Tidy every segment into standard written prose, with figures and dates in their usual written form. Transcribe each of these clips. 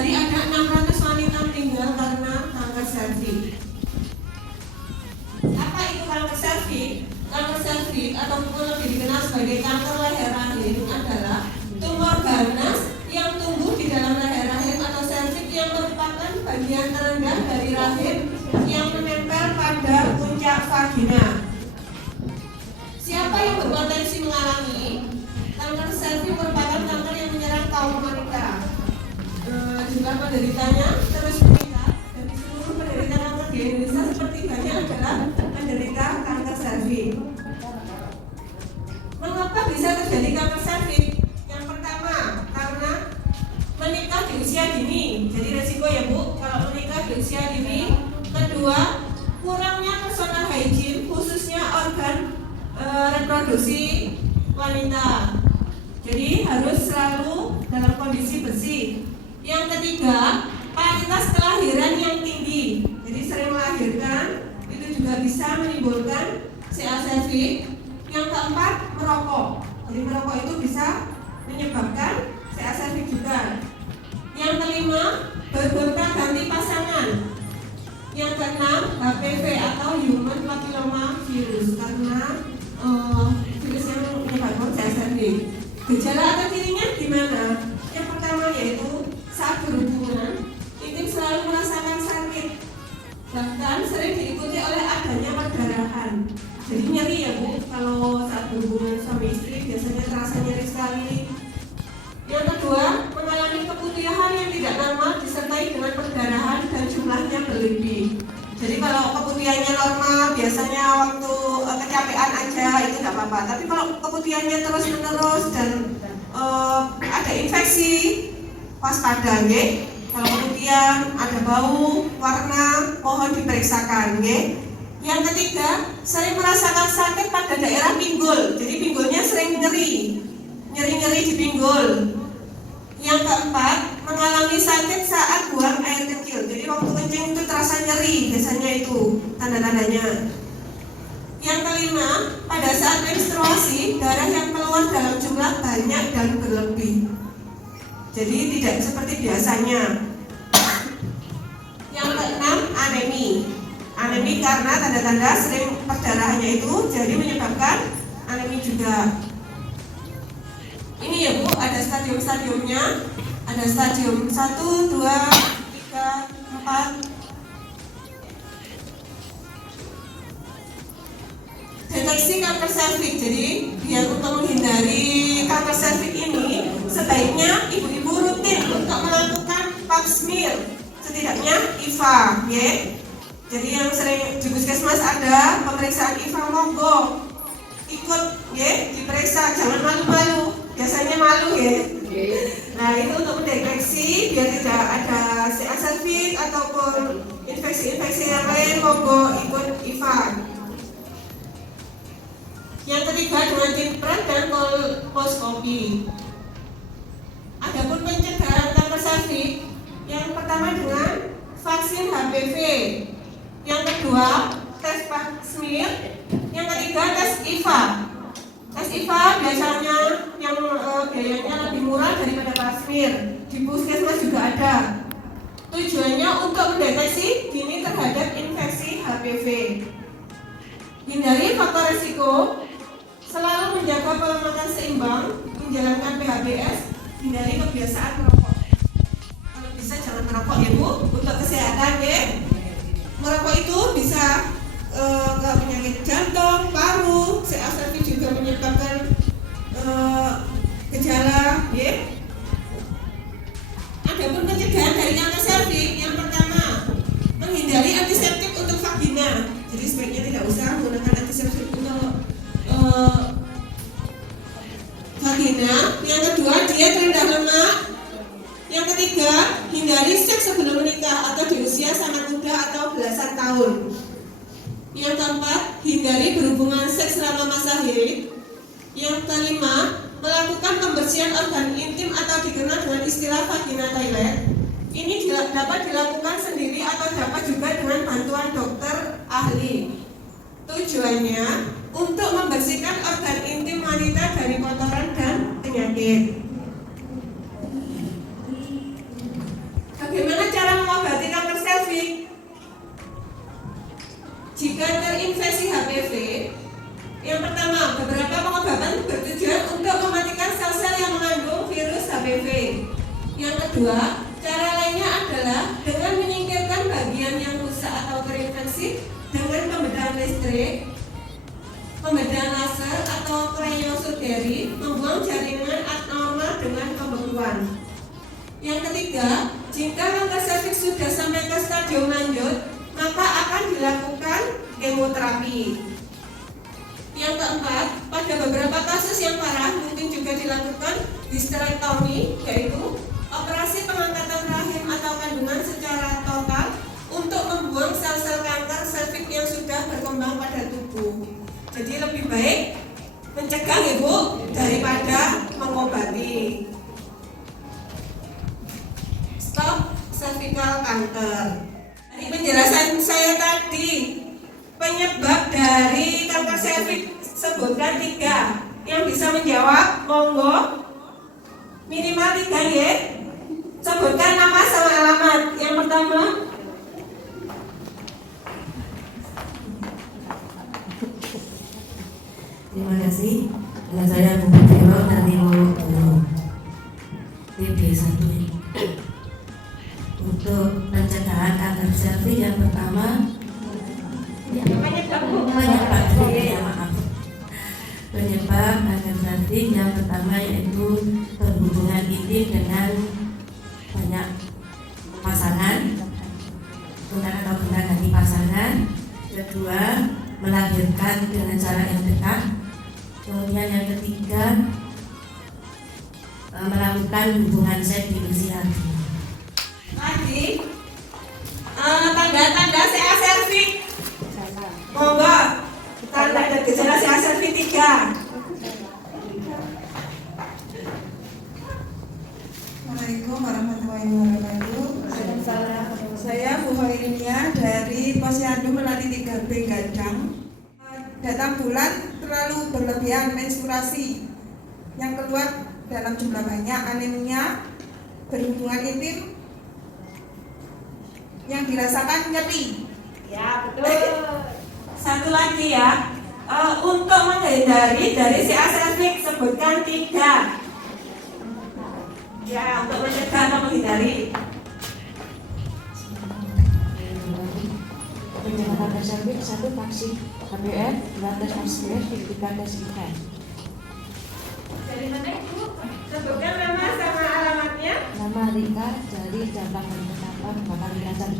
hari ada 600 wanita meninggal karena kanker serviks. Apa itu kanker serviks? Kanker serviks ataupun lebih dikenal sebagai kanker leher rahim adalah tumor ganas yang tumbuh di dalam leher rahim atau serviks yang merupakan bagian terendah dari rahim yang menempel pada puncak vagina. Siapa yang berpotensi mengalami kanker serviks? Merupakan kanker yang menyerang kaum wanita. Jumlah penderitanya terus meningkat dan di seluruh penderita kanker di Indonesia sepertiganya adalah penderita kanker serviks. Mengapa bisa terjadi kanker serviks? Yang pertama, karena menikah di usia dini, jadi resiko ya Bu kalau menikah di usia dini. Kedua, kurangnya personal hygiene khususnya organ reproduksi wanita, jadi harus selalu dalam kondisi bersih. Yang ketiga, paritas kelahiran yang tinggi, jadi sering melahirkan itu juga bisa menimbulkan CA serviks. Yang keempat, merokok, jadi merokok itu bisa menyebabkan CA serviks juga. Yang kelima, bergonta-ganti pasangan. Yang keenam, HPV atau Human Papilloma Virus, karena virus yang menyebabkan CA serviks. Gejala atau cirinya gimana? Yang pertama yaitu saat berhubungan, intim selalu merasakan sakit, bahkan sering diikuti oleh adanya perdarahan. Jadi nyeri ya Bu, kalau saat berhubungan suami istri biasanya terasa nyeri sekali. Yang kedua, mengalami keputihan yang tidak normal disertai dengan perdarahan dan jumlahnya berlebih. Jadi kalau keputihannya normal biasanya waktu kecapean aja itu nggak apa-apa. Tapi kalau keputihannya terus-menerus dan ada infeksi, waspada nggih. Kalau keputihan, ada bau, warna, mohon diperiksakan nggih. Yang ketiga, sering merasakan sakit pada daerah pinggul. Jadi pinggulnya sering nyeri-nyeri di pinggul. Yang keempat, mengalami sakit saat buang air kecil. Jadi waktu kencing itu terasa nyeri, biasanya itu tanda-tandanya. Yang kelima, pada saat menstruasi, darah yang keluar dalam jumlah banyak dan berlebih. Jadi tidak seperti biasanya. Yang keenam, anemi. Anemi karena tanda-tanda sering perdarahannya itu jadi menyebabkan anemi juga. Ini ya Bu, ada stadium-stadiumnya. Ada stadium 1, 2, 3, 4. Deteksi kanker serviks. Jadi biar untuk menghindari kanker serviks ini, sebaiknya ibu-ibu rutin untuk melakukan pap smear, setidaknya IVA, ya. Jadi yang sering di puskesmas ada pemeriksaan IVA, monggo ikut, ya, diperiksa, jangan malu-malu. Biasanya malu ya. Nah itu untuk mendeteksi biar tidak ada CA serviks ataupun infeksi-infeksi yang lain, monggo ikut IVA. Yang ketiga dengan timpret dan kolposcopy. Adapun pencegahan kanker serviks, yang pertama dengan vaksin HPV, yang kedua tes pap smear, yang ketiga tes IVA. Tes IVA biasanya yang biayanya lebih murah daripada pap smear. Di puskesmas juga ada. Tujuannya untuk mendeteksi dini terhadap infeksi HPV. Hindari faktor risiko. Selalu menjaga pola makan seimbang, menjalankan PHBS, hindari kebiasaan merokok. Kalau bisa jangan merokok ya Bu, untuk kesehatan ya. Merokok itu bisa ke penyakit jantung, paru, CA serviks juga menyebabkan gejala ya. Adapun pencegahan dari kanker serviks, yang pertama menghindari antiseptik untuk vagina. Jadi sebaiknya tidak usah menggunakan antiseptik untuk vagina. Yang kedua, diet rendah lemak. Yang ketiga, hindari seks sebelum menikah atau di usia sangat muda atau belasan tahun. Yang keempat, hindari berhubungan seks selama masa haid. Yang kelima, melakukan pembersihan organ intim atau dikenal dengan istilah vagina toilet. Ini dapat dilakukan sendiri atau dapat juga dengan bantuan dokter ahli. Tujuannya untuk membersihkan organ intim wanita dari kotoran dan penyakit. kedua, cara lainnya adalah dengan menyingkirkan bagian yang rusak atau terinfeksi dengan pembedahan listrik, pembedahan laser atau cryosurgery, membuang jaringan abnormal dengan pembekuan. Yang ketiga, jika kanker serviks sudah sampai ke stadium lanjut, maka akan dilakukan kemoterapi. Yang keempat, pada beberapa kasus yang parah mungkin juga dilakukan hysterektomi, yaitu operasi pengangkatan rahim atau kandungan secara total untuk membuang sel-sel kanker serviks yang sudah berkembang pada tubuh. Jadi lebih baik mencegah ibu daripada mengobati. Stop cervical cancer. Dari penjelasan saya tadi, penyebab dari kanker serviks sebutkan 3. Yang bisa menjawab, monggo. Minimal 3 ya. Sebutkan nama sama alamat. Yang pertama. Terima kasih. Dengan saya Bu Fero dari TB1. Untuk pencegahan kanker serviks yang pertama penyebab kanker serviks yang pertama yaitu berhubungan intim dengan banyak pasangan, tunggal atau benda ganti pasangan. Kedua, melahirkan dengan cara yang dekat. Kemudian yang ketiga, melakukan hubungan seks di usia dini. Tadi tanda-tanda CA serviks. Monggo. Tanda dan gejala CA serviks 3. Assalamualaikum warahmatullahi wabarakatuh. Saya Bu Hoirinia dari Posyandu Melati 3B Gadang. Datang bulan terlalu berlebihan, menstruasi yang keluar dalam jumlah banyak, anemia, berhubungan intim yang dirasakan nyeri. Ya, betul. Satu lagi ya. Untuk menghindari dari CA serviks sebutkan 3. Ya, untuk mencegah atau menghindari. Penyakit kanker serviks 1 vaksin HPV, 2 tes HPV, 3 tes IVF. Dari mana Ibu? Sebutkan nama sama alamatnya. Nama Rika dari Cabang Penetapan Bakal Kasar.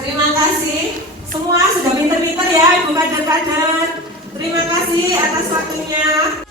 Terima kasih. Semua sudah pinter-pinter ya Ibu kader-kader. Terima kasih atas waktunya.